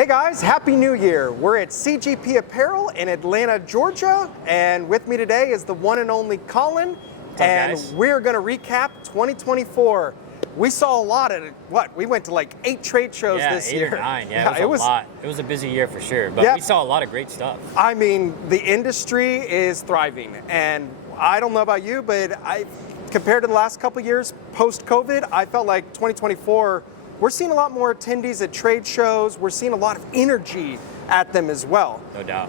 Hey guys, Happy New Year. We're at CGP Apparel in Atlanta, Georgia, and with me today is the one and only Colin. What's up, guys? We're going to recap 2024. We saw a lot of what? We went to like 8 trade shows this year. 8 or 9. Yeah, it was a lot. It was a busy year for sure, but we saw a lot of great stuff. I mean, the industry is thriving, and I don't know about you, but compared to the last couple of years post-COVID, I felt like 2024. We're seeing a lot more attendees at trade shows. We're seeing a lot of energy at them as well. No doubt.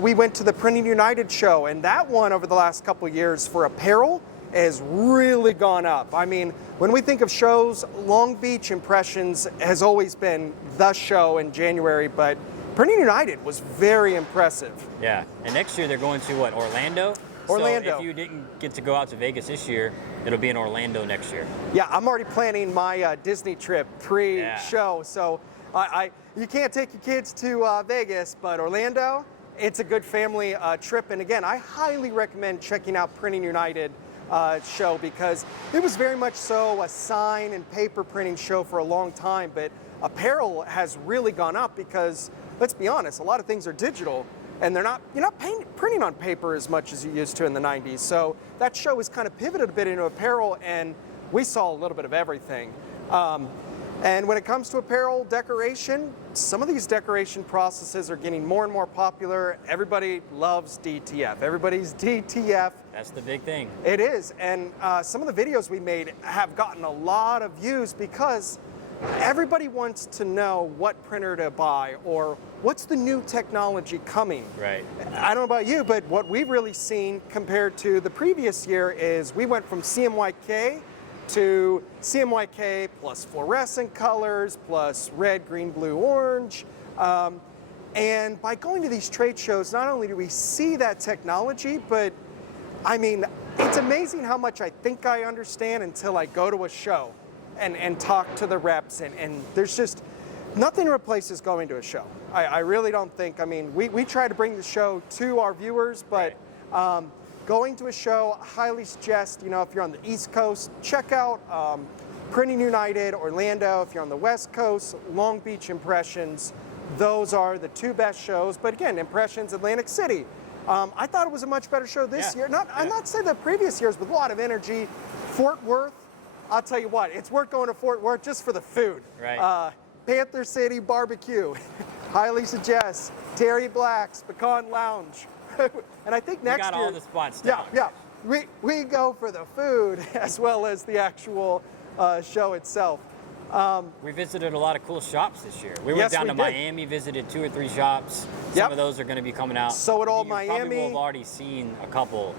We went to the Printing United show, and that one over the last couple of years for apparel has really gone up. I mean, when we think of shows, Long Beach Impressions has always been the show in January, but Printing United was very impressive. Yeah, and next year they're going to what, Orlando? Orlando. So if you didn't get to go out to Vegas this year, it'll be in Orlando next year. Yeah, I'm already planning my Disney trip pre-show. So you can't take your kids to Vegas, but Orlando, it's a good family trip. And again, I highly recommend checking out Printing United show because it was very much so a sign and paper printing show for a long time. But apparel has really gone up because, let's be honest, a lot of things are digital. And you're not printing on paper as much as you used to in the 90s. So that show has kind of pivoted a bit into apparel, and we saw a little bit of everything. And when it comes to apparel decoration, some of these decoration processes are getting more and more popular. Everybody loves DTF. Everybody's DTF. That's the big thing. It is. And some of the videos we made have gotten a lot of views because everybody wants to know what printer to buy or what's the new technology coming. Right. I don't know about you, but what we've really seen compared to the previous year is we went from CMYK to CMYK plus fluorescent colors, plus red, green, blue, orange. And by going to these trade shows, not only do we see that technology, but I mean, it's amazing how much I think I understand until I go to a show and talk to the reps, and there's just nothing replaces going to a show. I really don't think. I mean, we try to bring the show to our viewers, but going to a show, I highly suggest, if you're on the East Coast, check out Printing United, Orlando. If you're on the West Coast, Long Beach Impressions. Those are the 2 best shows. But again, Impressions, Atlantic City. I thought it was a much better show this year. I'm not saying the previous years with a lot of energy. Fort Worth, I'll tell you what, it's worth going to Fort Worth just for the food. Right. Panther City Barbecue, highly suggest. Terry Black's Pecan Lounge. And I think next year. We got all the spots down. Yeah. We go for the food as well as the actual show itself. We visited a lot of cool shops this year. We went down to Miami, visited 2 or 3 shops. Some of those are going to be coming out. So at all you Miami. Probably will have already seen a couple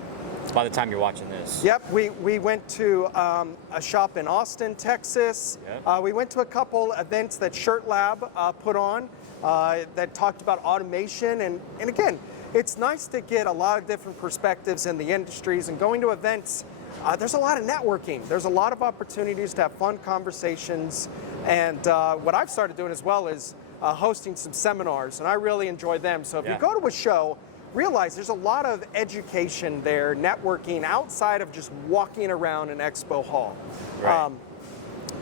by the time you're watching this. Yep, we went to a shop in Austin, Texas. Yep. We went to a couple events that Shirt Lab put on that talked about automation. And again, it's nice to get a lot of different perspectives in the industries, and going to events, there's a lot of networking. There's a lot of opportunities to have fun conversations. And what I've started doing as well is hosting some seminars, and I really enjoy them. So if you go to a show, realize there's a lot of education there, networking outside of just walking around an expo hall. Right.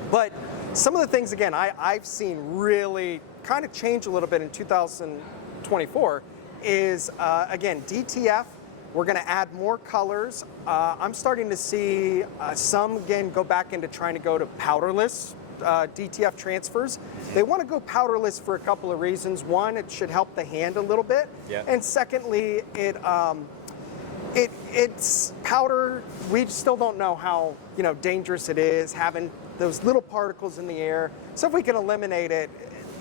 But some of the things, again, I've seen really kind of change a little bit in 2024 is, again, DTF. We're going to add more colors. I'm starting to see some, again, go back into trying to go to powderless DTF transfers. They want to go powderless for a couple of reasons. One, it should help the hand a little bit. Yeah. And secondly, it's powder. We still don't know how dangerous it is, having those little particles in the air. So if we can eliminate it,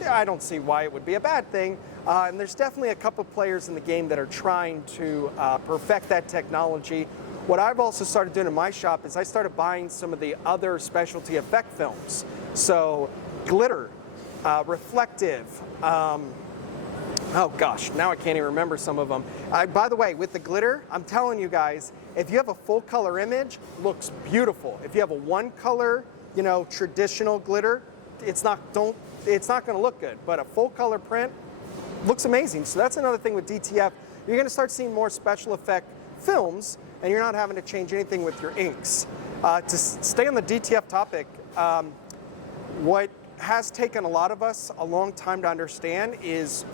I don't see why it would be a bad thing. And there's definitely a couple players in the game that are trying to perfect that technology. What I've also started doing in my shop is I started buying some of the other specialty effect films. So glitter, reflective, oh gosh, now I can't even remember some of them. By the way, with the glitter, I'm telling you guys, if you have a full color image, looks beautiful. If you have a one color, traditional glitter, it's not going to look good. But a full color print looks amazing. So that's another thing with DTF. You're going to start seeing more special effect films, and you're not having to change anything with your inks. To stay on the DTF topic, what has taken a lot of us a long time to understand is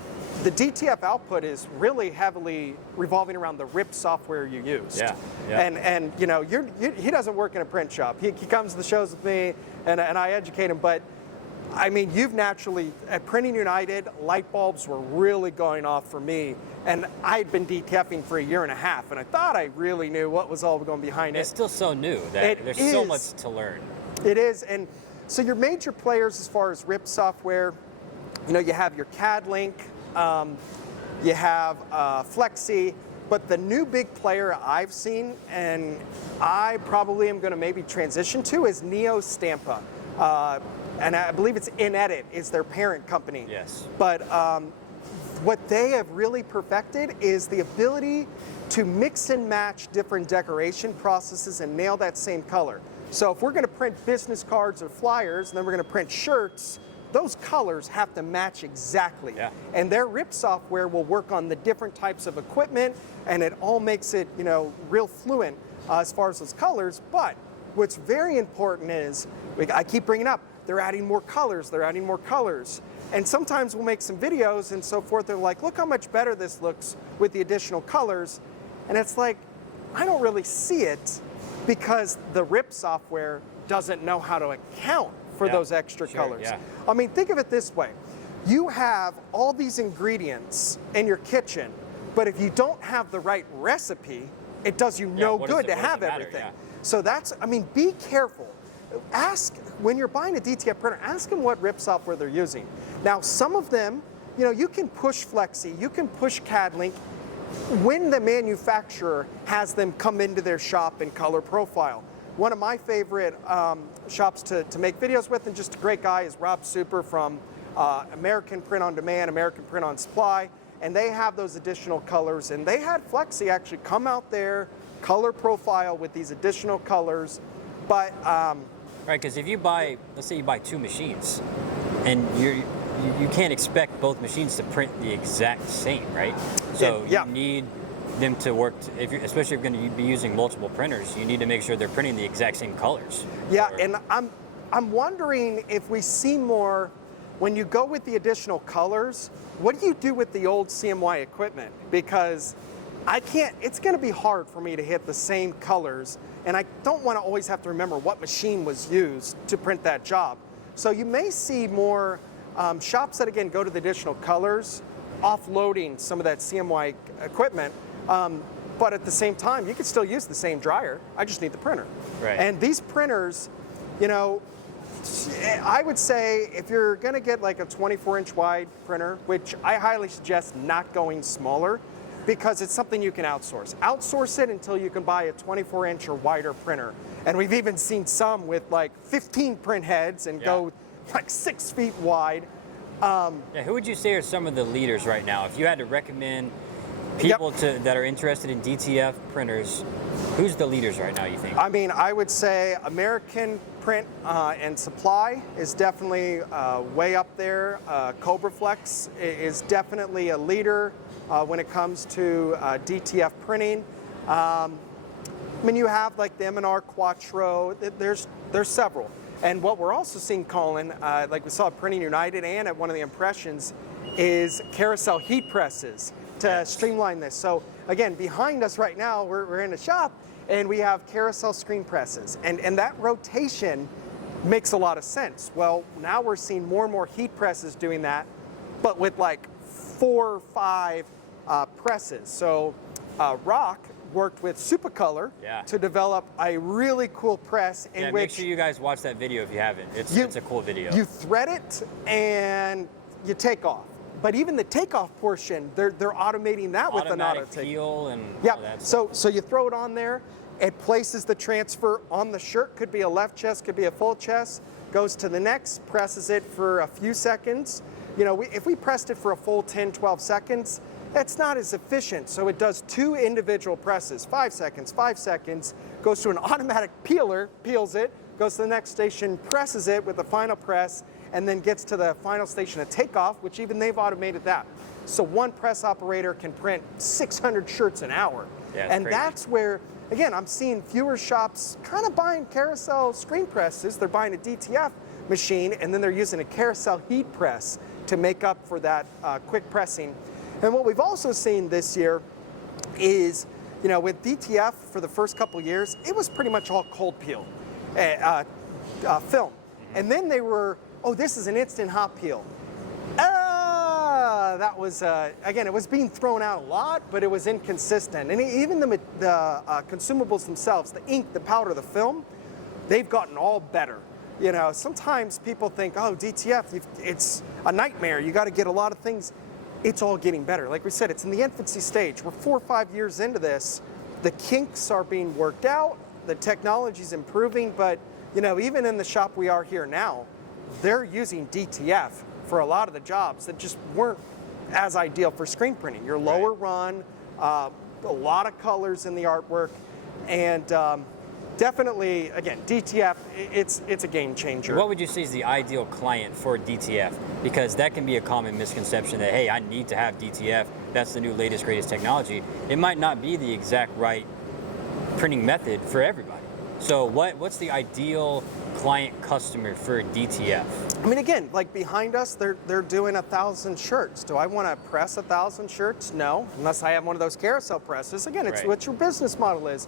the DTF output is really heavily revolving around the RIP software you used. Yeah. And you know, he doesn't work in a print shop. He comes to the shows with me, and I educate him. But I mean, you've naturally, at Printing United, light bulbs were really going off for me. And I'd been DTFing for a year and a half, and I thought I really knew what was all going behind it. It's still so new that there's so much to learn. It is, and so your major players as far as RIP software, you know, you have your CAD Link, you have Flexi, but the new big player I've seen, and I probably am going to maybe transition to, is Neo Stampa. And I believe it's InEdit is their parent company. Yes. But what they have really perfected is the ability to mix and match different decoration processes and nail that same color. So if we're going to print business cards or flyers, and then we're going to print shirts, those colors have to match exactly. Yeah. And their RIP software will work on the different types of equipment, and it all makes it, you know, real fluent as far as those colors. But what's very important is, I keep bringing up, they're adding more colors, they're adding more colors. And sometimes we'll make some videos and so forth, they're like, look how much better this looks with the additional colors. And it's like, I don't really see it because the RIP software doesn't know how to account for those extra colors. Yeah. I mean, think of it this way. You have all these ingredients in your kitchen, but if you don't have the right recipe, it does you no good to have everything. So that's, I mean, be careful. Ask, when you're buying a DTF printer, ask them what RIP software they're using. Now, some of them, you know, you can push Flexi, you can push CAD Link when the manufacturer has them come into their shop and color profile. One of my favorite shops to make videos with, and just a great guy, is Rob Super from American Print on Demand, American Print on Supply, and they have those additional colors, and they had Flexi actually come out there, color profile with these additional colors, but right, because if you buy, let's say you buy 2 machines, and you can't expect both machines to print the exact same, right? So you need them to work, especially if you're going to be using multiple printers, you need to make sure they're printing the exact same colors. Yeah, and I'm wondering if we see more, when you go with the additional colors, what do you do with the old CMY equipment? Because it's going to be hard for me to hit the same colors, and I don't want to always have to remember what machine was used to print that job. So you may see more shops that, again, go to the additional colors, offloading some of that CMY equipment, but at the same time, you can still use the same dryer. I just need the printer. Right. And these printers, you know, I would say if you're going to get like a 24-inch wide printer, which I highly suggest not going smaller, because it's something you can outsource. Outsource it until you can buy a 24-inch or wider printer. And we've even seen some with like 15 print heads and go like 6 feet wide. Who would you say are some of the leaders right now? If you had to recommend people that are interested in DTF printers, who's the leaders right now, you think? I mean, I would say American Print and Supply is definitely way up there. CobraFlex is definitely a leader when it comes to DTF printing. I mean, you have like the M&R Quattro. There's several. And what we're also seeing, Colin, like we saw at Printing United and at one of the impressions, is carousel heat presses to streamline this. So again, behind us right now, we're in a shop, and we have carousel screen presses. And that rotation makes a lot of sense. Well, now we're seeing more and more heat presses doing that, but with like 4 or 5 presses. So Rock worked with Supercolor to develop a really cool press in which... make sure you guys watch that video if you haven't. It's a cool video. You thread it and you take off. But even the takeoff portion, they're automating that with an auto take. Peel and all that stuff. So you throw it on there, it places the transfer on the shirt, could be a left chest, could be a full chest, goes to the next, presses it for a few seconds. You know, if we pressed it for a full 10, 12 seconds, that's not as efficient. So it does 2 individual presses, 5 seconds, 5 seconds, goes to an automatic peeler, peels it, goes to the next station, presses it with the final press, and then gets to the final station of takeoff, which even they've automated that. So one press operator can print 600 shirts an hour. And that's where, again, I'm seeing fewer shops kind of buying carousel screen presses. They're buying a DTF, machine, and then they're using a carousel heat press to make up for that quick pressing. And what we've also seen this year is, with DTF for the first couple years, it was pretty much all cold peel film. And then they were, oh, this is an instant hot peel. That was, again, it was being thrown out a lot, but it was inconsistent. And even the consumables themselves, the ink, the powder, the film, they've gotten all better. Sometimes people think, oh, DTF, it's a nightmare. You got to get a lot of things. It's all getting better. Like we said, it's in the infancy stage. We're 4 or 5 years into this. The kinks are being worked out. The technology's improving, but even in the shop we are here now, they're using DTF for a lot of the jobs that just weren't as ideal for screen printing. Your lower run, a lot of colors in the artwork, and definitely, again, DTF, it's a game changer. What would you say is the ideal client for DTF? Because that can be a common misconception that, hey, I need to have DTF. That's the new latest, greatest technology. It might not be the exact right printing method for everybody. So what's the ideal client customer for DTF? I mean, again, like behind us, they're doing 1,000 shirts. Do I want to press 1,000 shirts? No, unless I have one of those carousel presses. Again, it's what your business model is.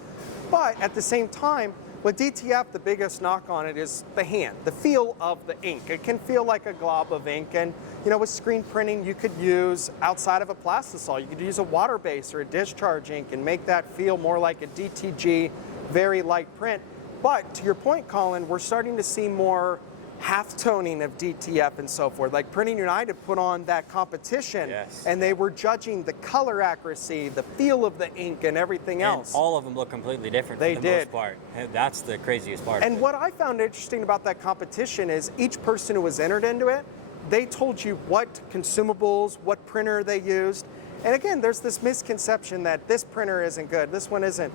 But at the same time, with DTF, the biggest knock on it is the hand, the feel of the ink. It can feel like a glob of ink, and with screen printing, you could use, outside of a plastisol, you could use a water base or a discharge ink and make that feel more like a DTG, very light print. But to your point, Colin, we're starting to see more half toning of DTF and so forth. Like Printing United put on that competition, and they were judging the color accuracy, the feel of the ink, and everything else. And all of them look completely different for the most part. That's the craziest part. And what I found interesting about that competition is each person who was entered into it, they told you what consumables, what printer they used. And again, there's this misconception that this printer isn't good, this one isn't.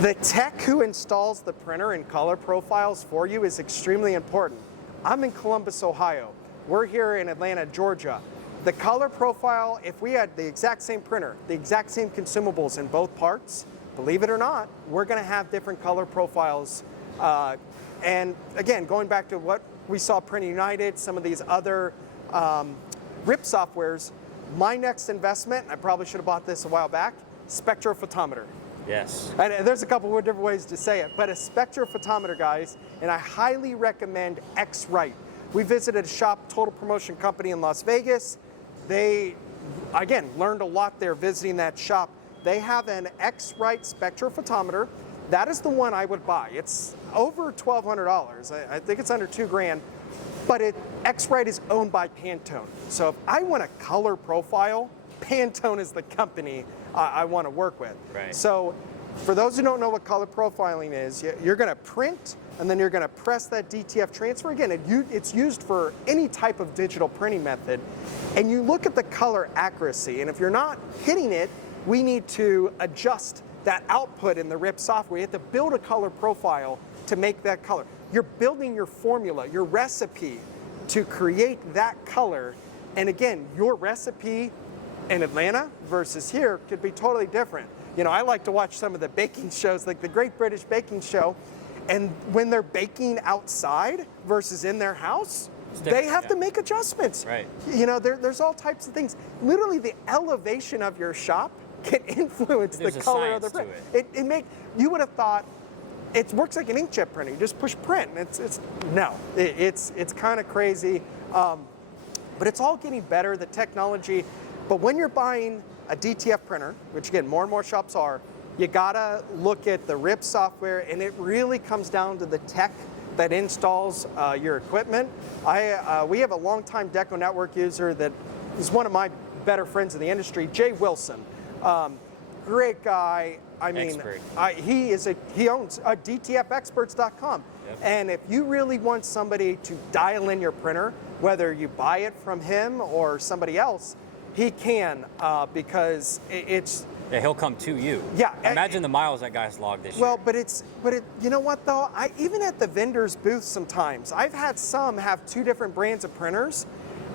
The tech who installs the printer and color profiles for you is extremely important. I'm in Columbus, Ohio. We're here in Atlanta, Georgia. The color profile, if we had the exact same printer, the exact same consumables in both parts, believe it or not, we're going to have different color profiles. And again, going back to what we saw Printing United, some of these other RIP softwares, my next investment, I probably should have bought this a while back, spectrophotometer. Yes. And there's a couple of different ways to say it, but a spectrophotometer, guys, and I highly recommend X-Rite. We visited a shop, Total Promotion Company in Las Vegas. They, again, learned a lot there visiting that shop. They have an X-Rite spectrophotometer. That is the one I would buy. It's over $1,200. I think it's under $2,000, but X-Rite is owned by Pantone. So if I want a color profile, Pantone is the company I want to work with. Right. So for those who don't know what color profiling is, you're going to print and then you're going to press that DTF transfer. Again, it's used for any type of digital printing method. And you look at the color accuracy, and if you're not hitting it, we need to adjust that output in the RIP software. You have to build a color profile to make that color. You're building your formula, your recipe to create that color. And again, your recipe in Atlanta versus here could be totally different. I like to watch some of the baking shows, like the Great British Baking Show, and when they're baking outside versus in their house, they have to make adjustments. Right. There's all types of things. Literally, the elevation of your shop can influence the color of the print. You would have thought it works like an inkjet printer. You just push print. It's kind of crazy, but it's all getting better. The technology. But when you're buying a DTF printer, which again, more and more shops are, you gotta look at the RIP software, and it really comes down to the tech that installs your equipment. We have a longtime DecoNetwork user that is one of my better friends in the industry, Jay Wilson. Great guy. I mean, he owns DTFexperts.com. Yep. And if you really want somebody to dial in your printer, whether you buy it from him or somebody else, he can, because it's... Yeah, he'll come to you. Yeah. Imagine the miles that guy's logged this year. Well, but you know what though? Even at the vendors' booth sometimes, I've had some have two different brands of printers,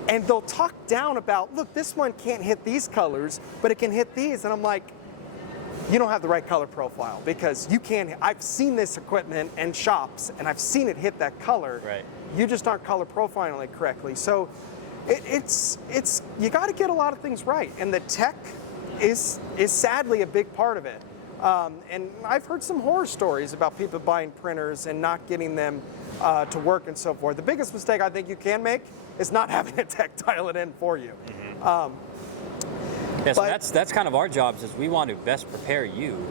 and they'll talk down about, look, this one can't hit these colors, but it can hit these. And I'm like, you don't have the right color profile, because you can't. I've seen this equipment in shops, and I've seen it hit that color. Right. you just aren't color profiling it correctly. So it's you got to get a lot of things right, and the tech is sadly a big part of it. And I've heard some horror stories about people buying printers and not getting them to work and so forth. The biggest mistake I think you can make is not having a tech dial it in for you. Yeah, so that's kind of our jobs, is we want to best prepare you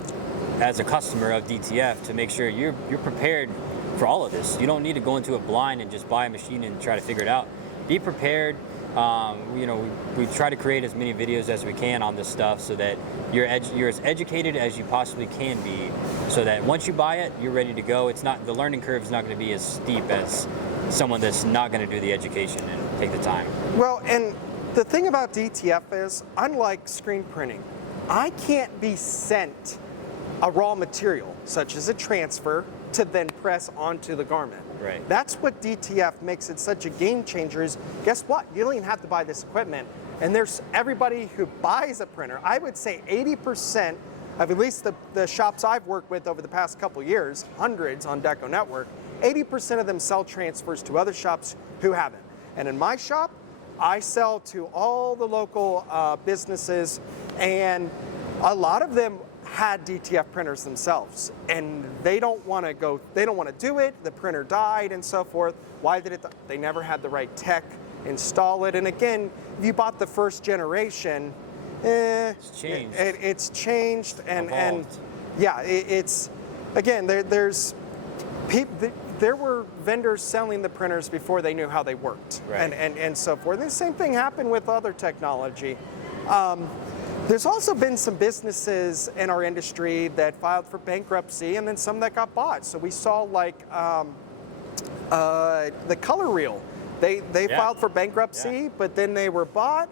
as a customer of DTF to make sure you're prepared for all of this. You don't need to go into it blind and just buy a machine and try to figure it out. Be prepared. We try to create as many videos as we can on this stuff so that you're as educated as you possibly can be, so that once you buy it, you're ready to go. The learning curve is not going to be as steep as someone that's not going to do the education and take the time. Well, and the thing about DTF is, unlike screen printing, I can't be sent a raw material, such as a transfer, to then press onto the garment. Right. That's what DTF makes it such a game changer is, guess what? You don't even have to buy this equipment. And there's everybody who buys a printer, I would say 80% of at least the shops I've worked with over the past couple years, hundreds on DecoNetwork, 80% of them sell transfers to other shops who haven't. And in my shop, I sell to all the local businesses, and a lot of them had DTF printers themselves, and they don't want to do it. The printer died and so forth. Why did it? They never had the right tech install it. And again, if you bought the first generation, It's changed. It's changed, and yeah, it's again there were vendors selling the printers before they knew how they worked, right. and so forth. And the same thing happened with other technology. There's also been some businesses in our industry that filed for bankruptcy, and then some that got bought. So we saw like the Color Reel. They filed for bankruptcy, but then they were bought.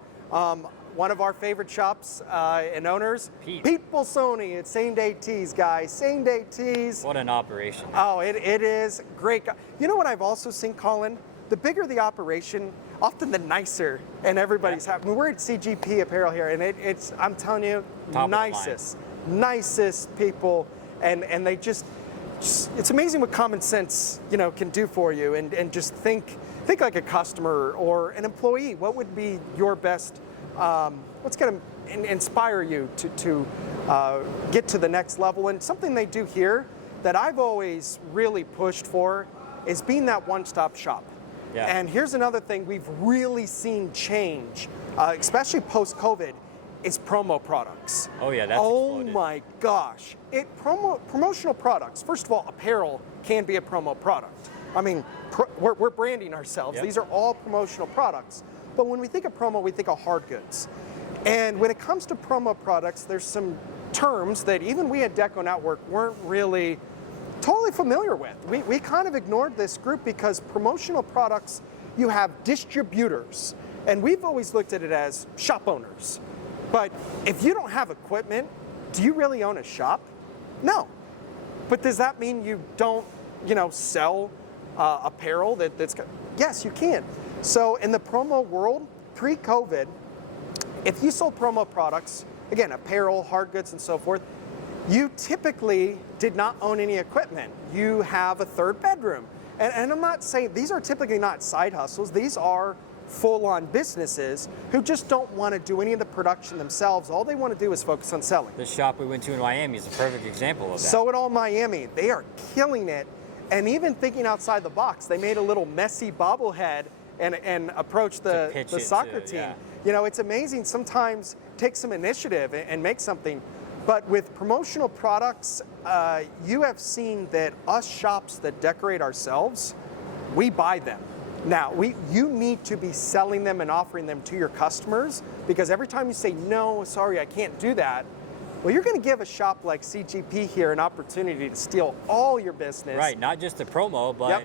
One of our favorite shops and owners, Pete Bolsoni at Same Day Tees, guys. Same Day Tees. What an operation. Oh, it is great. You know what I've also seen, Colin? The bigger the operation, often the nicer, and everybody's happy. I mean, we're at CGP Apparel here, and it's, I'm telling you, nicest people, and they just, it's amazing what common sense, can do for you, and just think like a customer or an employee. What would be your best, what's going to inspire you to get to the next level? And something they do here that I've always really pushed for is being that one-stop shop. Yeah. And here's another thing we've really seen change, especially post-COVID, is promo products. Oh yeah, that's exploded. My gosh. Promotional products. First of all, apparel can be a promo product. I mean, we're branding ourselves. Yep. These are all promotional products. But when we think of promo, we think of hard goods. And when it comes to promo products, there's some terms that even we at DecoNetwork weren't really totally familiar with. We kind of ignored this group because promotional products, you have distributors, and we've always looked at it as shop owners. But if you don't have equipment, do you really own a shop? No. But does that mean you don't, sell apparel that's? Yes, you can. So in the promo world, pre-COVID, if you sold promo products, again, apparel, hard goods, and so forth, you typically did not own any equipment. You have a third bedroom. And I'm not saying, these are typically not side hustles. These are full-on businesses who just don't want to do any of the production themselves. All they want to do is focus on selling. The shop we went to in Miami is a perfect example of that. So at all Miami, they are killing it. And even thinking outside the box, they made a little messy bobblehead and approached the soccer team. Yeah. It's amazing. Sometimes take some initiative and make something. But with promotional products, you have seen that us shops that decorate ourselves, we buy them. Now, you need to be selling them and offering them to your customers, because every time you say, no, sorry, I can't do that, well, you're going to give a shop like CGP here an opportunity to steal all your business. Right, not just the promo, but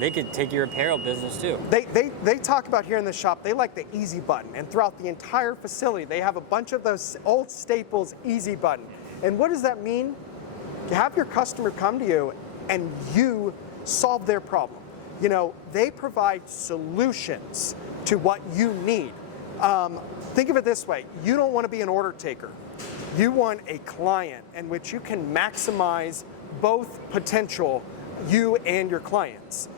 they could take your apparel business too. They talk about here in the shop, they like the easy button, and throughout the entire facility, they have a bunch of those old staples easy button. And what does that mean? You have your customer come to you and you solve their problem. They provide solutions to what you need. Think of it this way. You don't want to be an order taker. You want a client in which you can maximize both potential, you and your clients.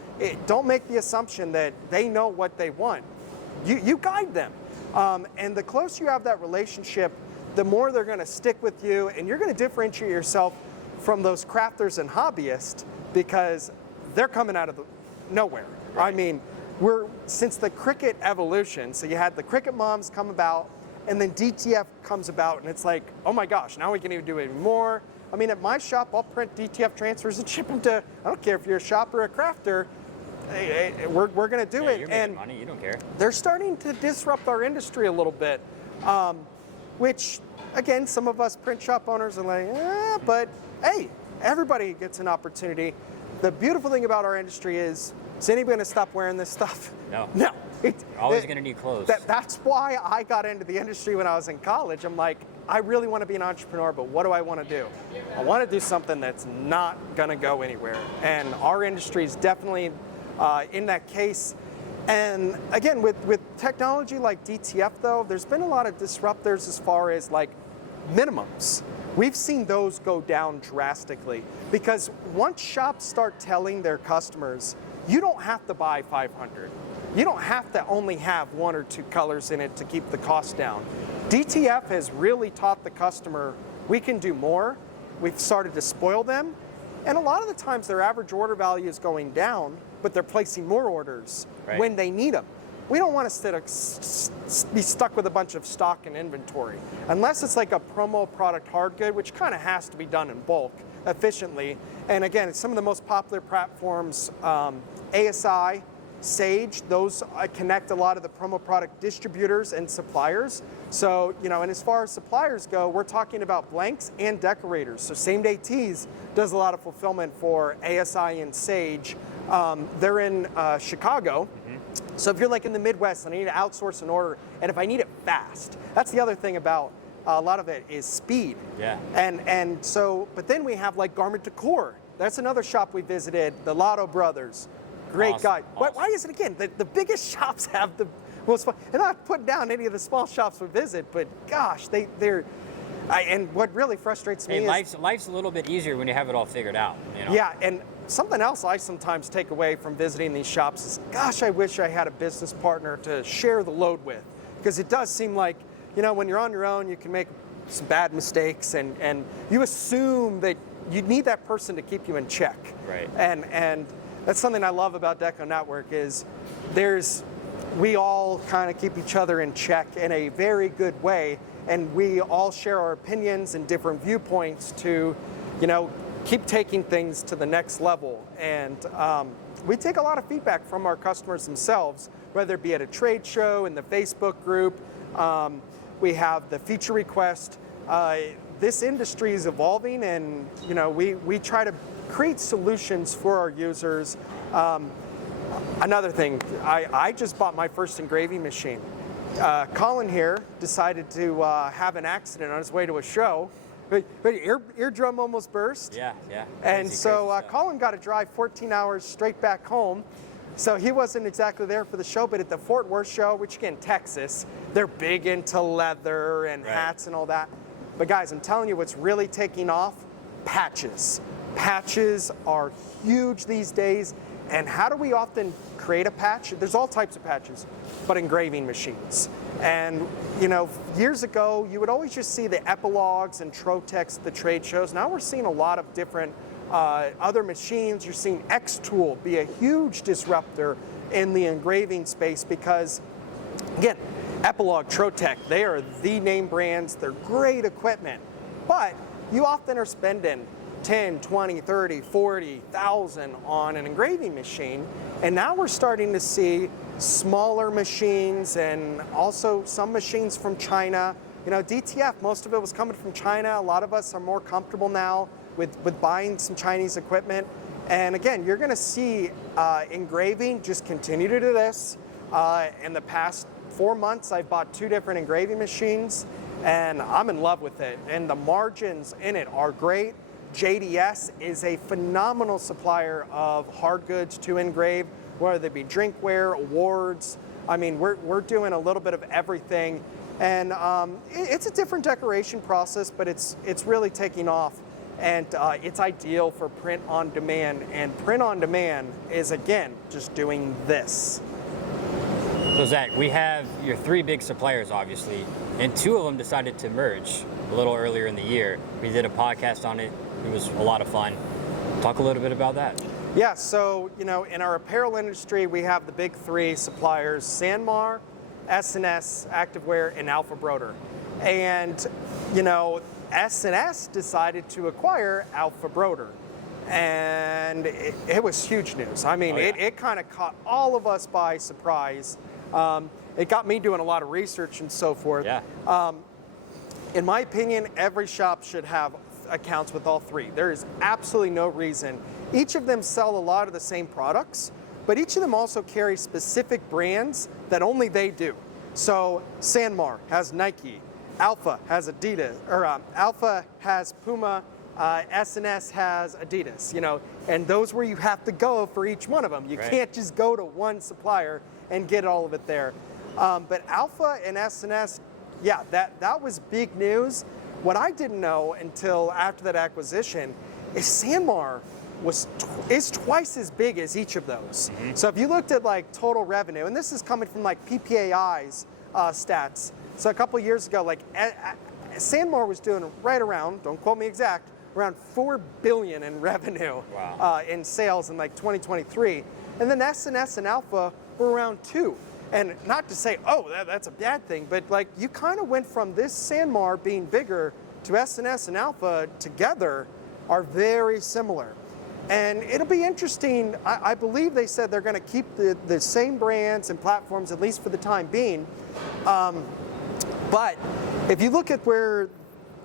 don't make the assumption that they know what they want. You guide them. And the closer you have that relationship, the more they're going to stick with you, and you're going to differentiate yourself from those crafters and hobbyists because they're coming out of nowhere. Right. I mean, since the Cricut evolution, so you had the Cricut moms come about, and then DTF comes about, and it's like, oh my gosh, now we can even do even more. I mean, at my shop, I'll print DTF transfers and ship them to, I don't care if you're a shop or a crafter, we're going to do it. You're making money, you don't care. They're starting to disrupt our industry a little bit, which, again, some of us print shop owners are like, but hey, everybody gets an opportunity. The beautiful thing about our industry is anybody going to stop wearing this stuff? No. No. Always going to need clothes. That's why I got into the industry when I was in college. I'm like, I really want to be an entrepreneur, but what do I want to do? I want to do something that's not going to go anywhere. And our industry is definitely in that case. And again, with technology like DTF though, there's been a lot of disruptors as far as like minimums. We've seen those go down drastically because once shops start telling their customers, you don't have to buy 500. You don't have to only have 1 or 2 colors in it to keep the cost down. DTF has really taught the customer we can do more. We've started to spoil them. And a lot of the times their average order value is going down, but they're placing more orders when they need them. We don't want to be stuck with a bunch of stock and inventory. Unless it's like a promo product hard good, which kind of has to be done in bulk efficiently. And again, it's some of the most popular platforms, ASI, Sage, those connect a lot of the promo product distributors and suppliers. So, and as far as suppliers go, we're talking about blanks and decorators. So Same Day Tees does a lot of fulfillment for ASI and Sage. They're in Chicago. Mm-hmm. So if you're like in the Midwest and I need to outsource an order, and if I need it fast, that's the other thing about a lot of it is speed. Yeah. And so, but then we have like Garment Decor. That's another shop we visited, the Lotto Brothers. Great guy. Awesome. Why is it again? The biggest shops have the most fun. And I'm not putting down any of the small shops we visit, but gosh, they're. And what really frustrates me is life's a little bit easier when you have it all figured out. Yeah, and something else I sometimes take away from visiting these shops is, gosh, I wish I had a business partner to share the load with, because it does seem like, when you're on your own, you can make some bad mistakes, and you assume that you need that person to keep you in check. Right. And that's something I love about DecoNetwork is we all kind of keep each other in check in a very good way, and we all share our opinions and different viewpoints to, keep taking things to the next level. And we take a lot of feedback from our customers themselves, whether it be at a trade show, in the Facebook group. We have the feature request. This industry is evolving, and we try to create solutions for our users. Another thing, I just bought my first engraving machine. Colin here decided to have an accident on his way to a show. But eardrum almost burst. Yeah. And so Colin got to drive 14 hours straight back home. So he wasn't exactly there for the show, but at the Fort Worth show, which again, Texas, they're big into leather and hats and all that. But guys, I'm telling you what's really taking off, patches. Patches are huge these days. And how do we often create a patch? There's all types of patches, but engraving machines. And years ago, you would always just see the Epilogues and Trotex at the trade shows. Now we're seeing a lot of different other machines. You're seeing X-Tool be a huge disruptor in the engraving space because, again, Epilogue, Trotec, they are the name brands. They're great equipment, but you often are spending 10, 20, 30, 40,000 on an engraving machine. And now we're starting to see smaller machines and also some machines from China. DTF, most of it was coming from China. A lot of us are more comfortable now with buying some Chinese equipment. And again, you're gonna see engraving just continue to do this. In the past 4 months, I've bought 2 different engraving machines, and I'm in love with it. And the margins in it are great. JDS is a phenomenal supplier of hard goods to engrave, whether they be drinkware, awards. I mean, we're doing a little bit of everything. And it's a different decoration process, but it's really taking off. and it's ideal for print on demand. And print on demand is, again, just doing this. So Zach, we have your 3 big suppliers, obviously, and 2 of them decided to merge a little earlier in the year. We did a podcast on it. It was a lot of fun. Talk a little bit about that. Yeah, so, in our apparel industry, we have the big 3 suppliers, Sanmar, S&S Activewear, and Alphabroder. And, S&S decided to acquire Alphabroder. And it was huge news. I mean, it kind of caught all of us by surprise. It got me doing a lot of research and so forth. Yeah. In my opinion, every shop should have accounts with all 3. There is absolutely no reason. Each of them sell a lot of the same products, but each of them also carry specific brands that only they do. So Sanmar has Nike, Alpha has Adidas, or Alpha has Puma, S&S has Adidas, and those where you have to go for each one of them. You can't just go to one supplier and get all of it there. But Alpha and S&S, yeah, that was big news. What I didn't know until after that acquisition is Sanmar is twice as big as each of those. Mm-hmm. So if you looked at like total revenue, and this is coming from like PPAI's stats. So a couple years ago, like Sanmar was doing right around, don't quote me exact, around $4 billion in revenue. Wow. In sales in like 2023. And then S&S and Alpha were around 2. And not to say, oh, that's a bad thing, but like you kind of went from this Sanmar being bigger to S&S and Alpha together are very similar. And it'll be interesting. I believe they said they're going to keep the same brands and platforms, at least for the time being. But if you look at where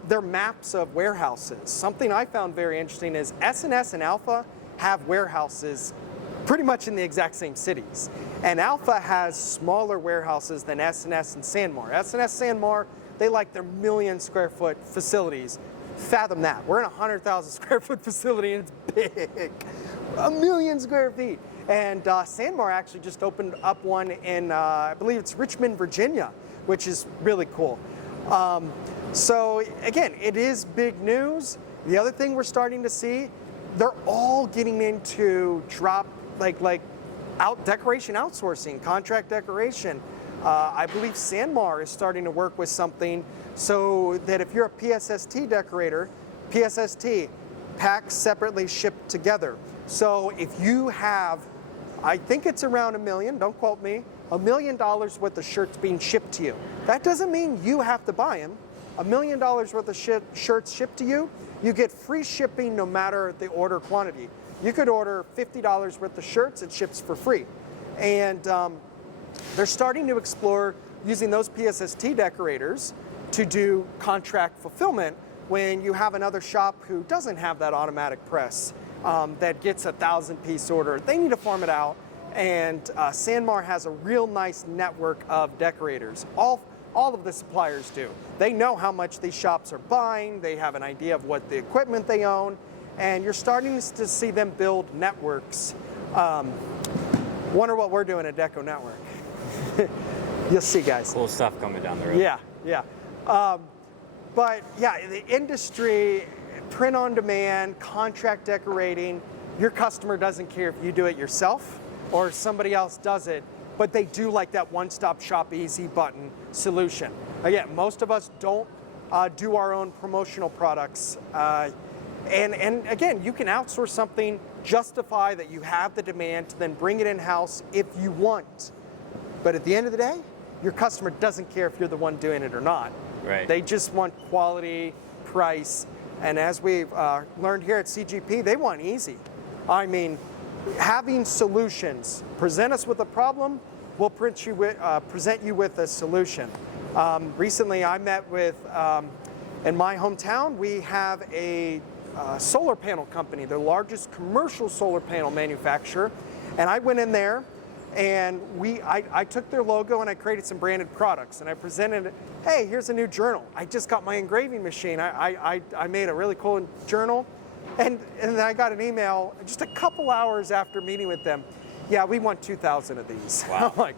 their maps of warehouses, something I found very interesting is S&S and Alpha have warehouses pretty much in the exact same cities. And Alpha has smaller warehouses than S&S and Sanmar. S&S, Sanmar, they like their 1 million square foot facilities. Fathom that. We're in a 100,000 square foot facility and it's big. 1 million square feet. And Sanmar actually just opened up one in, I believe it's Richmond, Virginia, which is really cool. So again, it is big news. The other thing we're starting to see, they're all getting into decoration outsourcing, contract decoration. I believe Sanmar is starting to work with something so that if you're a PSST decorator, PSST, packed separately, shipped together. So if you have, I think it's around $1 million, don't quote me, $1 million worth of shirts being shipped to you. That doesn't mean you have to buy them. $1 million worth of shirts shipped to you, you get free shipping no matter the order quantity. You could order $50 worth of shirts, it ships for free. And they're starting to explore using those PSST decorators to do contract fulfillment when you have another shop who doesn't have that automatic press that gets a 1,000-piece order. They need to farm it out, and Sanmar has a real nice network of decorators. All of the suppliers do. They know how much these shops are buying, they have an idea of what the equipment they own, and you're starting to see them build networks. Wonder what we're doing at DecoNetwork. You'll see, guys. Cool stuff coming down the road. Yeah. But yeah, the industry, print on demand, contract decorating, your customer doesn't care if you do it yourself or somebody else does it, but they do like that one-stop shop easy button solution. Again, most of us don't do our own promotional products. And again, you can outsource something, justify that you have the demand to then bring it in-house if you want. But at the end of the day, your customer doesn't care if you're the one doing it or not. Right. They just want quality, price, and as we've learned here at CGP, they want easy. I mean, having solutions. Present us with a problem, we'll present you with a solution. Recently, I met with, in my hometown, we have a solar panel company, the largest commercial solar panel manufacturer, and I went in there and I took their logo and I created some branded products and I presented, hey, here's a new journal. I just got my engraving machine. I made a really cool journal, and then I got an email just a couple hours after meeting with them. Yeah, we want 2,000 of these. Wow. I'm like,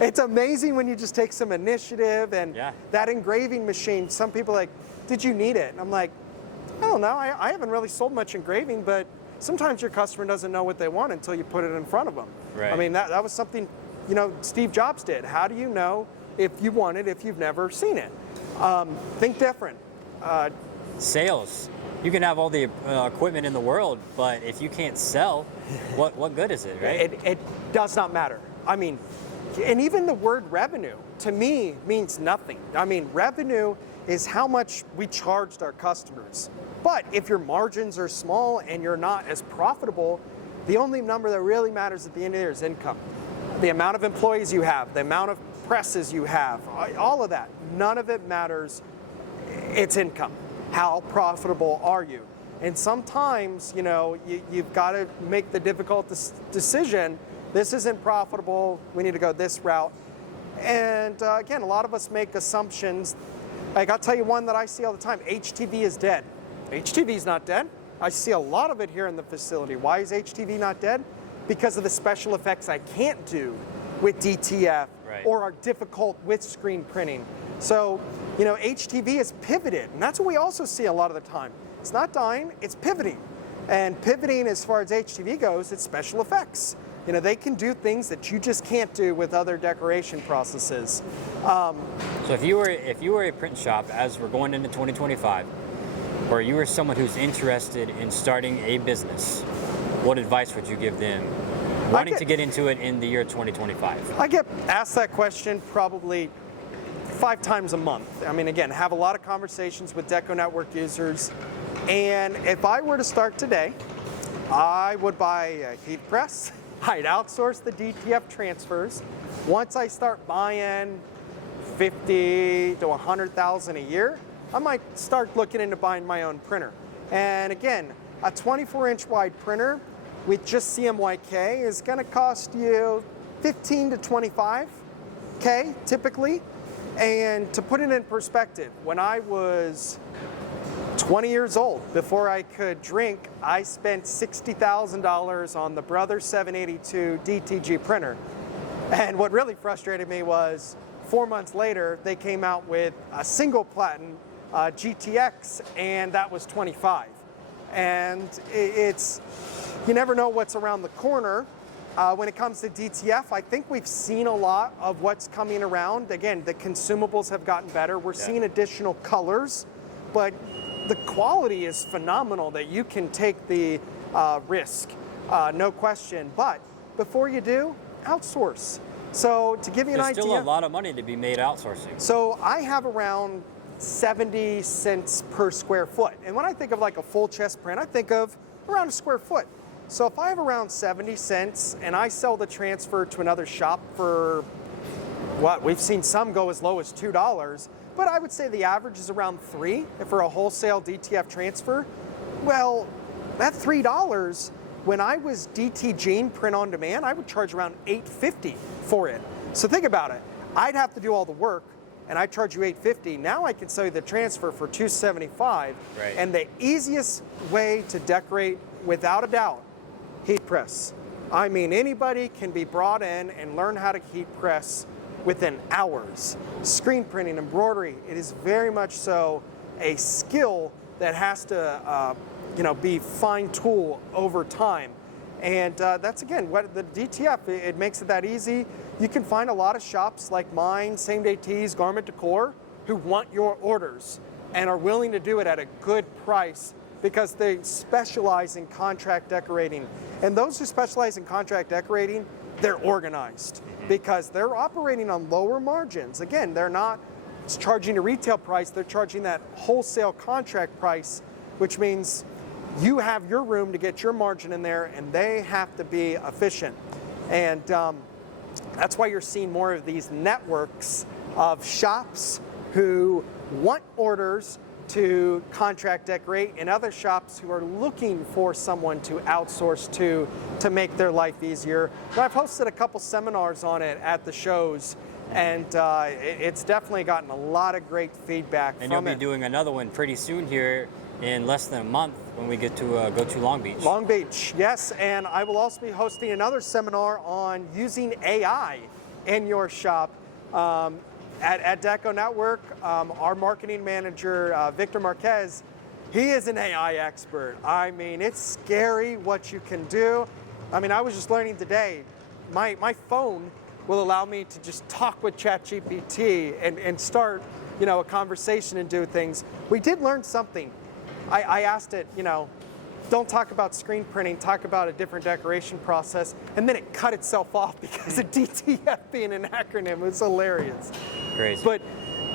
it's amazing when you just take some initiative and that engraving machine, some people are like, did you need it? And I'm like, I don't know. I haven't really sold much engraving, but sometimes your customer doesn't know what they want until you put it in front of them. Right. I mean, that was something, you know, Steve Jobs did. How do you know if you want it if you've never seen it? Think different. Sales. You can have all the equipment in the world, but if you can't sell, what good is it, right? It does not matter. I mean, and even the word revenue, to me, means nothing. I mean, revenue is how much we charged our customers. But if your margins are small and you're not as profitable, the only number that really matters at the end of the year is income. The amount of employees you have, the amount of presses you have, all of that, none of it matters. It's income. How profitable are you? And sometimes, you know, you've got to make the difficult decision. This isn't profitable. We need to go this route. And again, a lot of us make assumptions. Like, I'll tell you one that I see all the time. HTV is dead. HTV is not dead. I see a lot of it here in the facility. Why is HTV not dead? Because of the special effects I can't do with DTF, right, or are difficult with screen printing. So, you know, HTV is pivoted, and that's what we also see a lot of the time. It's not dying, it's pivoting. And pivoting, as far as HTV goes, it's special effects. You know, they can do things that you just can't do with other decoration processes. So if you were a print shop as we're going into 2025, or you were someone who's interested in starting a business, what advice would you give them wanting to get into it in the year 2025? I get asked that question probably 5 times a month. I mean, again, have a lot of conversations with DecoNetwork users. And if I were to start today, I would buy a heat press. I'd outsource the DTF transfers. Once I start buying 50 to 100,000 a year, I might start looking into buying my own printer. And again, a 24-inch wide printer with just CMYK is going to cost you 15 to 25K typically. And to put it in perspective, when I was 20 years old, before I could drink, I spent $60,000 on the Brother 782 DTG printer. And what really frustrated me was 4 months later, they came out with a single platen GTX, and that was 25. And it's, you never know what's around the corner. When it comes to DTF, I think we've seen a lot of what's coming around. Again, the consumables have gotten better. We're seeing additional colors, but the quality is phenomenal that you can take the risk, no question. But before you do, outsource. So to give you an idea. There's still a lot of money to be made outsourcing. So I have around 70 cents per square foot. And when I think of like a full chest print, I think of around a square foot. So if I have around 70 cents and I sell the transfer to another shop for what, we've seen some go as low as $2, but I would say the average is around $3 for a wholesale DTF transfer. Well, that $3, when I was DTGing print on demand, I would charge around $8.50 for it. So think about it. I'd have to do all the work, and I charge you $8.50. Now I can sell you the transfer for $2.75. Right. And the easiest way to decorate, without a doubt, heat press. I mean, anybody can be brought in and learn how to heat press within hours. Screen printing, embroidery, it is very much so a skill that has to be fine-tuned over time. And that's, again, what the DTF, it makes it that easy. You can find a lot of shops like mine, Same Day Tees, Garment Decor, who want your orders and are willing to do it at a good price because they specialize in contract decorating. And those who specialize in contract decorating, they're organized because they're operating on lower margins. Again, they're not charging a retail price, they're charging that wholesale contract price, which means you have your room to get your margin in there, and they have to be efficient. And that's why you're seeing more of these networks of shops who want orders to contract decorate, and other shops who are looking for someone to outsource to make their life easier. But I've hosted a couple seminars on it at the shows, and it's definitely gotten a lot of great feedback from it. And you'll be doing another one pretty soon here in less than a month when we get to go to Long Beach. Long Beach, yes, and I will also be hosting another seminar on using AI in your shop. At DecoNetwork, our marketing manager, Victor Marquez, He is an AI expert. I mean, it's scary what you can do. I mean, I was just learning today, my phone will allow me to just talk with ChatGPT and start, a conversation and do things. We did learn something. I asked it, don't talk about screen printing, talk about a different decoration process, and then it cut itself off because of DTF being an acronym. It was hilarious. Crazy. But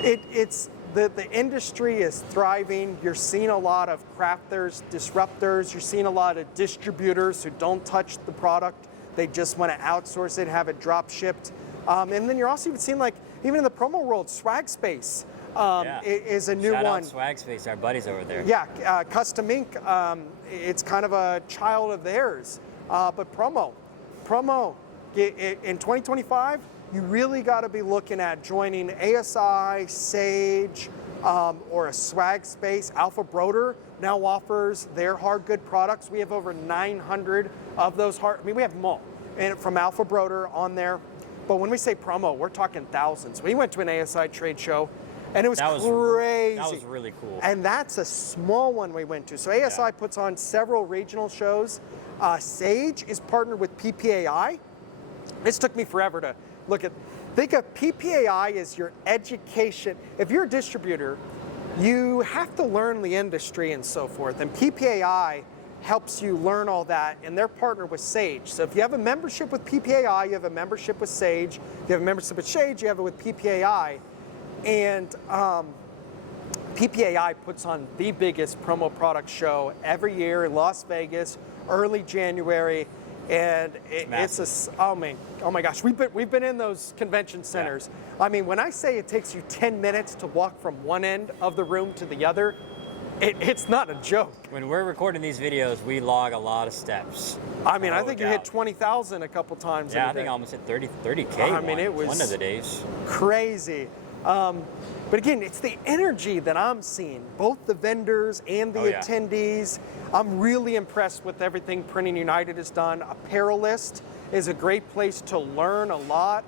it's the industry is thriving. You're seeing a lot of crafters, disruptors. You're seeing a lot of distributors who don't touch the product. They just want to outsource it, have it drop shipped. And then you're also even seeing, like, even in the promo world, Swag Space is a new Shout one. out Swag Space, our buddies over there. Yeah, Custom Ink, it's kind of a child of theirs. But promo, in 2025, you really got to be looking at joining ASI, Sage, or a Swag Space. Alphabroder now offers their hard good products. We have over 900 of those we have them all, and from Alphabroder on there. But when we say promo, we're talking thousands. We went to an ASI trade show, and it was crazy. That was really cool. And that's a small one we went to. So ASI puts on several regional shows. Sage is partnered with PPAI. This took me forever to think of PPAI as your education. If you're a distributor, you have to learn the industry and so forth. And PPAI helps you learn all that, and they're partnered with Sage. So if you have a membership with PPAI, you have a membership with Sage. If you have a membership with Sage, you have it with PPAI. And PPAI puts on the biggest promo product show every year in Las Vegas, early January, and it's oh my gosh, we've been in those convention centers. Yeah. I mean, when I say it takes you 10 minutes to walk from one end of the room to the other, it's not a joke. When we're recording these videos, we log a lot of steps. I mean, I think you hit 20,000 a couple times. Yeah, I think I almost hit 30K. I mean, it was one of the days. Crazy. But again, it's the energy that I'm seeing, both the vendors and the attendees. I'm really impressed with everything Printing United has done. Apparel is a great place to learn a lot.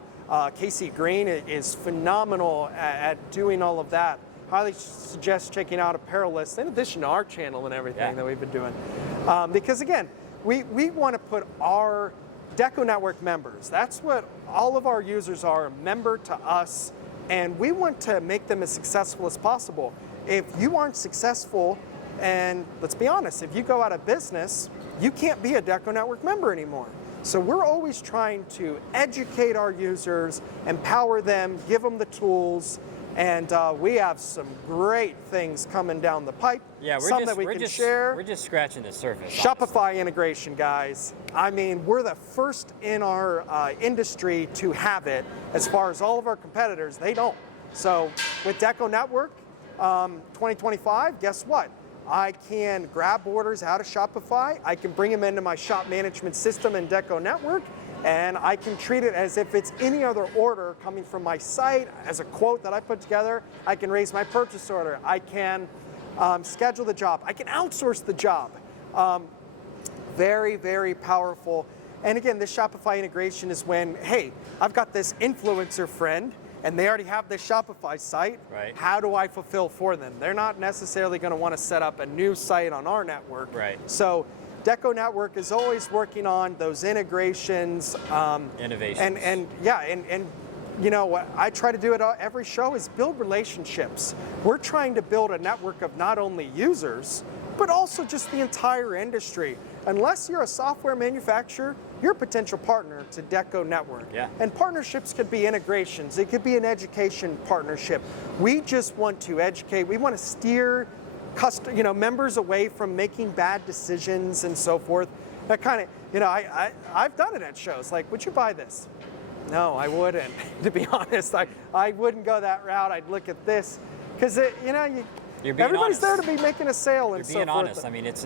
Casey Green is phenomenal at doing all of that. Highly suggest checking out Apparel in addition to our channel and everything that we've been doing. Because again, we want to put our DecoNetwork members, that's what all of our users are, a member to us, and we want to make them as successful as possible. If you aren't successful, and let's be honest, if you go out of business, you can't be a DecoNetwork member anymore. So we're always trying to educate our users, empower them, give them the tools, and we have some great things coming down the pipe. Yeah, we're just scratching the surface. Shopify honestly. integration, guys. I mean, we're the first in our industry to have it. As far as all of our competitors, they don't. So with DecoNetwork 2025, guess what? I can grab orders out of Shopify. I can bring them into my shop management system in DecoNetwork, and I can treat it as if it's any other order coming from my site as a quote that I put together. I can raise my purchase order. I can schedule the job. I can outsource the job. Very, very powerful. And again, this Shopify integration is when, hey, I've got this influencer friend and they already have this Shopify site. Right. How do I fulfill for them? They're not necessarily going to want to set up a new site on our network. Right. So DecoNetwork is always working on those integrations. Innovations. And you know what I try to do at every show is build relationships. We're trying to build a network of not only users, but also just the entire industry. Unless you're a software manufacturer, you're a potential partner to DecoNetwork. Yeah. And partnerships could be integrations. It could be an education partnership. We just want to educate. We want to steer members away from making bad decisions and so forth. That kind of, I've done it at shows. Like, would you buy this? No, I wouldn't. To be honest, I wouldn't go that route. I'd look at this because everybody's honest. there to be making a sale and so forth. You're being honest. I mean, it's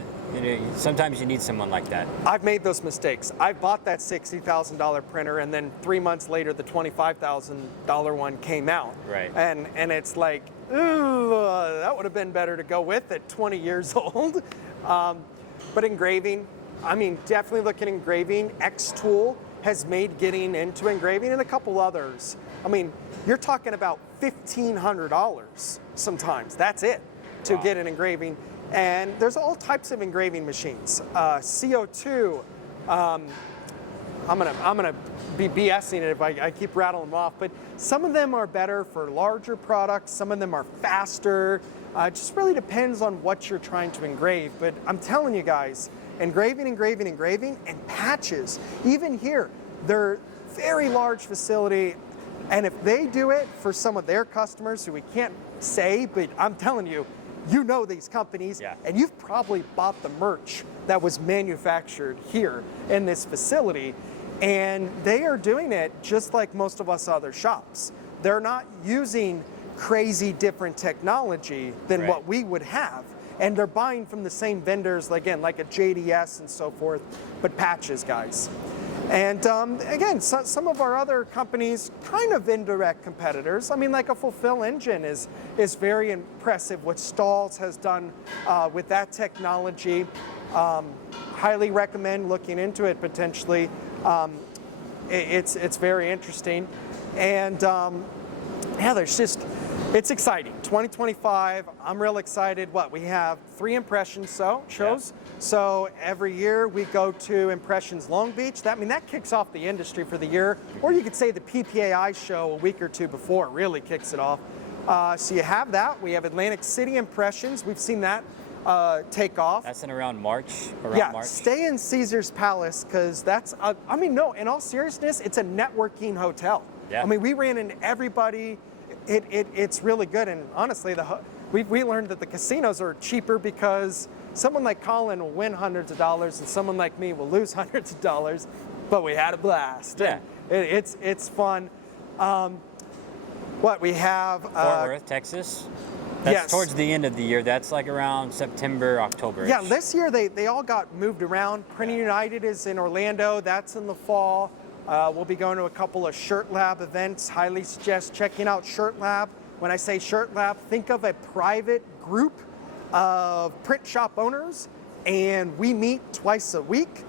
sometimes you need someone like that. I've made those mistakes. I bought that $60,000 printer, and then 3 months later, the $25,000 one came out. Right. And it's like, ooh, that would have been better to go with at 20 years old. But engraving, I mean, definitely look at engraving. Xtool has made getting into engraving, and a couple others. I mean, you're talking about $1,500 sometimes. That's it to get an engraving. And there's all types of engraving machines. CO2, I'm gonna be BSing it if I keep rattling them off, but some of them are better for larger products, some of them are faster. It just really depends on what you're trying to engrave. But I'm telling you guys, engraving, and patches, even here, they're very large facility, and if they do it for some of their customers who we can't say, but I'm telling you, you know these companies, and you've probably bought the merch that was manufactured here in this facility, and they are doing it just like most of us other shops. They're not using crazy different technology than what we would have, and they're buying from the same vendors, again, like a JDS and so forth, but patches, guys. And again, some of our other companies, kind of indirect competitors. I mean, like a Fulfill Engine is very impressive what Stalls has done with that technology. Highly recommend looking into it potentially. It's very interesting. And yeah, it's exciting. 2025, I'm real excited. We have 3 Impressions shows. So every year we go to Impressions Long Beach. That kicks off the industry for the year. Or you could say the PPAI show a week or two before really kicks it off. So you have that. We have Atlantic City Impressions. We've seen that take off. That's in around March. March. Stay in Caesar's Palace because that's, no, in all seriousness, it's a networking hotel. Yeah. We ran into everybody. It's really good, and honestly, we learned that the casinos are cheaper because someone like Colin will win hundreds of dollars, and someone like me will lose hundreds of dollars. But we had a blast. Yeah, it's fun. We have Fort Worth, Texas. That's towards the end of the year. That's like around September, October. Yeah, this year they all got moved around. Printing United is in Orlando. That's in the fall. We'll be going to a couple of Shirt Lab events. Highly suggest checking out Shirt Lab. When I say Shirt Lab, think of a private group of print shop owners, and we meet twice a week.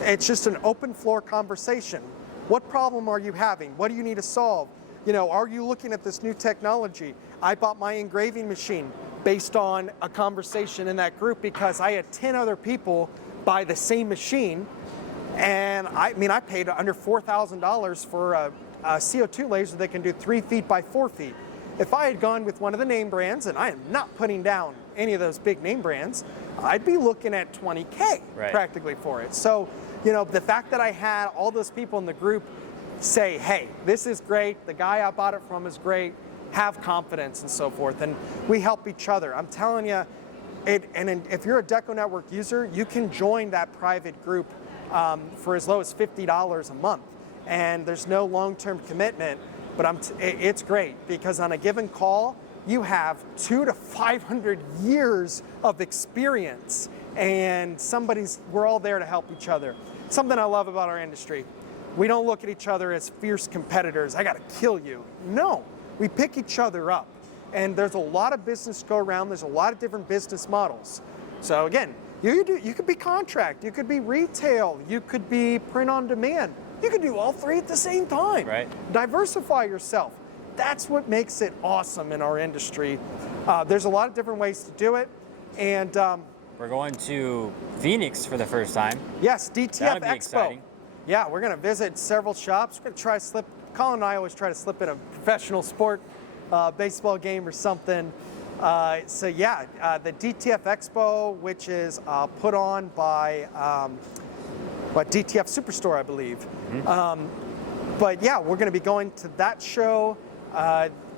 It's just an open floor conversation. What problem are you having? What do you need to solve? Are you looking at this new technology? I bought my engraving machine based on a conversation in that group because I had 10 other people buy the same machine. And I paid under $4,000 for a CO2 laser that can do 3 feet by 4 feet. If I had gone with one of the name brands, and I am not putting down any of those big name brands, I'd be looking at $20K practically for it. So, the fact that I had all those people in the group say, hey, this is great, the guy I bought it from is great, have confidence and so forth, and we help each other. I'm telling you, if you're a DecoNetwork user, you can join that private group for as low as $50 a month, and there's no long-term commitment, but it's great because on a given call you have 200 to 500 years of experience, and we're all there to help each other. Something I love about our industry, we don't look at each other as fierce competitors. I gotta kill you. No, we pick each other up, and there's a lot of business go around. There's a lot of different business models. So again, you could be contract, you could be retail, you could be print on demand. You could do all 3 at the same time. Right. Diversify yourself. That's what makes it awesome in our industry. There's a lot of different ways to do it. And we're going to Phoenix for the first time. Yes, DTF Expo. Exciting. Yeah, we're going to visit several shops. We're going to Colin and I always try to slip in a professional sport, baseball game or something. The DTF Expo, which is put on by DTF Superstore, I believe. Mm-hmm. But yeah, we're going to be going to that show.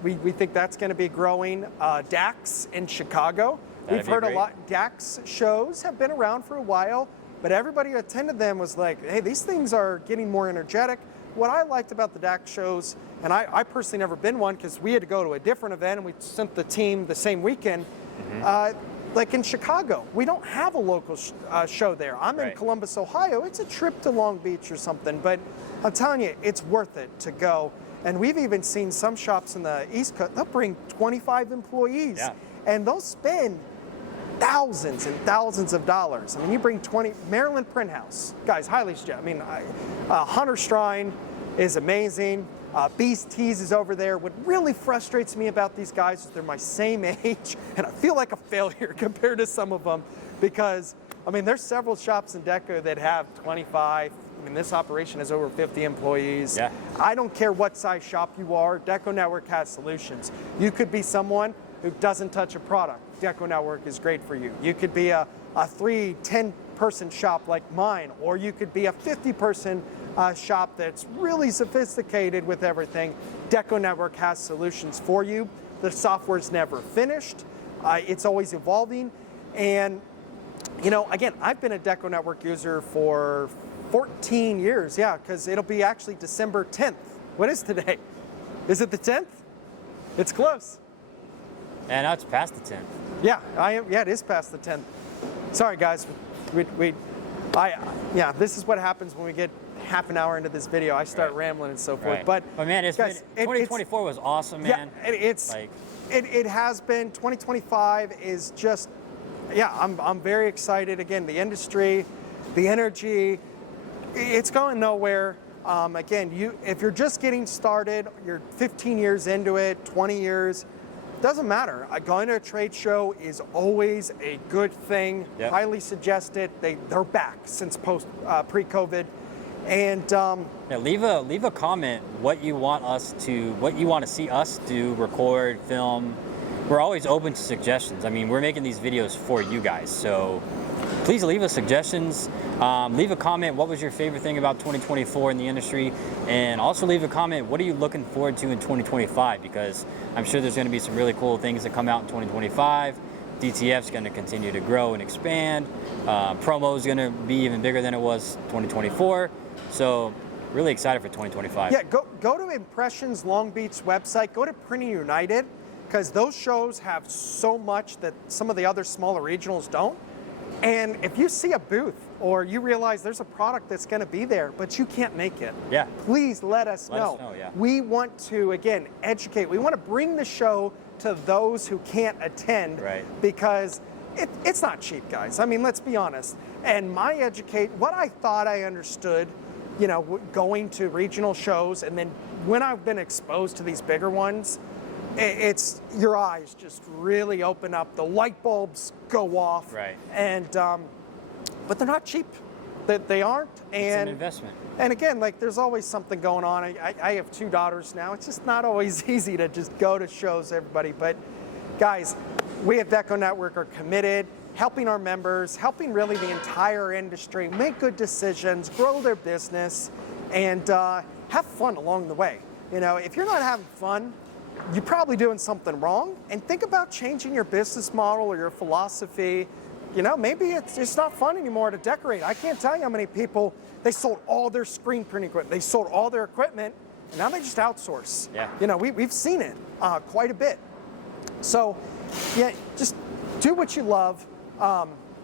We think that's going to be growing. DAX in Chicago. We've heard a lot. DAX shows have been around for a while, but everybody who attended them was like, hey, these things are getting more energetic. What I liked about the DAX shows, and I personally never been one because we had to go to a different event and we sent the team the same weekend. Mm-hmm. Like in Chicago, we don't have a local show there. I'm in Columbus, Ohio. It's a trip to Long Beach or something, but I'm telling you, it's worth it to go. And we've even seen some shops in the East Coast, they'll bring 25 employees, and they'll spend thousands and thousands of dollars. You bring 20, Maryland Print House, guys, highly suggest. Hunter Strine is amazing. Beast Tees is over there. What really frustrates me about these guys is they're my same age, and I feel like a failure compared to some of them because, I mean, there's several shops in Deco that have 25. I mean, this operation has over 50 employees. Yeah. I don't care what size shop you are, DecoNetwork has solutions. You could be someone who doesn't touch a product. DecoNetwork is great for you. You could be a 10-person shop like mine, or you could be a 50-person shop that's really sophisticated with everything. DecoNetwork has solutions for you. The software's never finished. It's always evolving. And, you know, again, I've been a DecoNetwork user for 14 years, yeah, because it'll be actually December 10th. What is today? Is it the 10th? It's close. And now it's past the 10th. Yeah, yeah, it is past the 10th. Sorry, guys. Yeah, this is what happens when we get half an hour into this video. I start rambling and so forth. Right. But man, guys, 2024 was awesome, man. Yeah, it has been. 2025 is just, yeah, I'm very excited. Again, the industry, the energy, it's going nowhere. Again, if you're just getting started, you're 15 years into it, 20 years, doesn't matter. Going to a trade show is always a good thing. Yep. Highly suggest it. They're back since pre-COVID, and yeah, leave a comment what you want to see us do, record, film. We're always open to suggestions. I mean, we're making these videos for you guys, so please leave us suggestions. Leave a comment. What was your favorite thing about 2024 in the industry? And also leave a comment. What are you looking forward to in 2025? Because I'm sure there's going to be some really cool things that come out in 2025. DTF's going to continue to grow and expand. Promo is going to be even bigger than it was 2024. So really excited for 2025. Yeah, go to Impressions Long Beach website. Go to Printing United, because those shows have so much that some of the other smaller regionals don't. And if you see a booth or you realize there's a product that's going to be there, but you can't make it, yeah, please let us know. Yeah. We want to, again, educate. We want to bring the show to those who can't attend, right, because it's not cheap, guys. I mean, let's be honest. And what I thought I understood, you know, going to regional shows, and then when I've been exposed to these bigger ones, it's your eyes just really open up. The light bulbs go off, right? And but they're not cheap. They aren't. And it's an investment. And again, like, there's always something going on. I have 2 daughters now. It's just not always easy to just go to shows, everybody. But guys, we at DecoNetwork are committed, helping our members, helping really the entire industry make good decisions, grow their business, and have fun along the way. You know, if you're not having fun, you're probably doing something wrong. And think about changing your business model or your philosophy. You know, maybe it's not fun anymore to decorate. I can't tell you how many people, they sold all their screen printing equipment, they sold all their equipment, and now they just outsource. Yeah. You know, we've seen it quite a bit. So, yeah, just do what you love.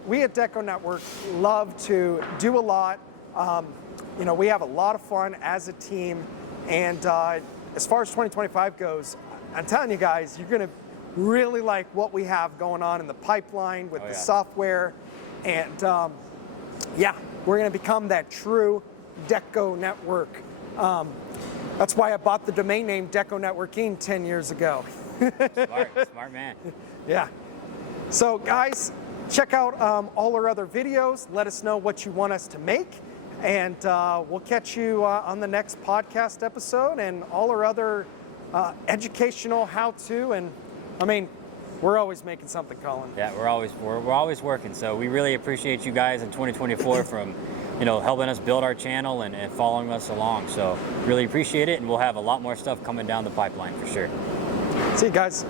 We at DecoNetwork love to do a lot. You know, we have a lot of fun as a team. And as far as 2025 goes, I'm telling you guys, you're going to really like what we have going on in the pipeline with the software. And yeah, we're going to become that true DecoNetwork. That's why I bought the domain name DecoNetworking 10 years ago. Smart man. Yeah. So guys, check out all our other videos. Let us know what you want us to make. And we'll catch you on the next podcast episode and all our other educational how-to. And I mean, we're always making something, Colin. Yeah, we're always working. So we really appreciate you guys in 2024 from, you know, helping us build our channel and following us along. So really appreciate it, and we'll have a lot more stuff coming down the pipeline for sure. See you guys.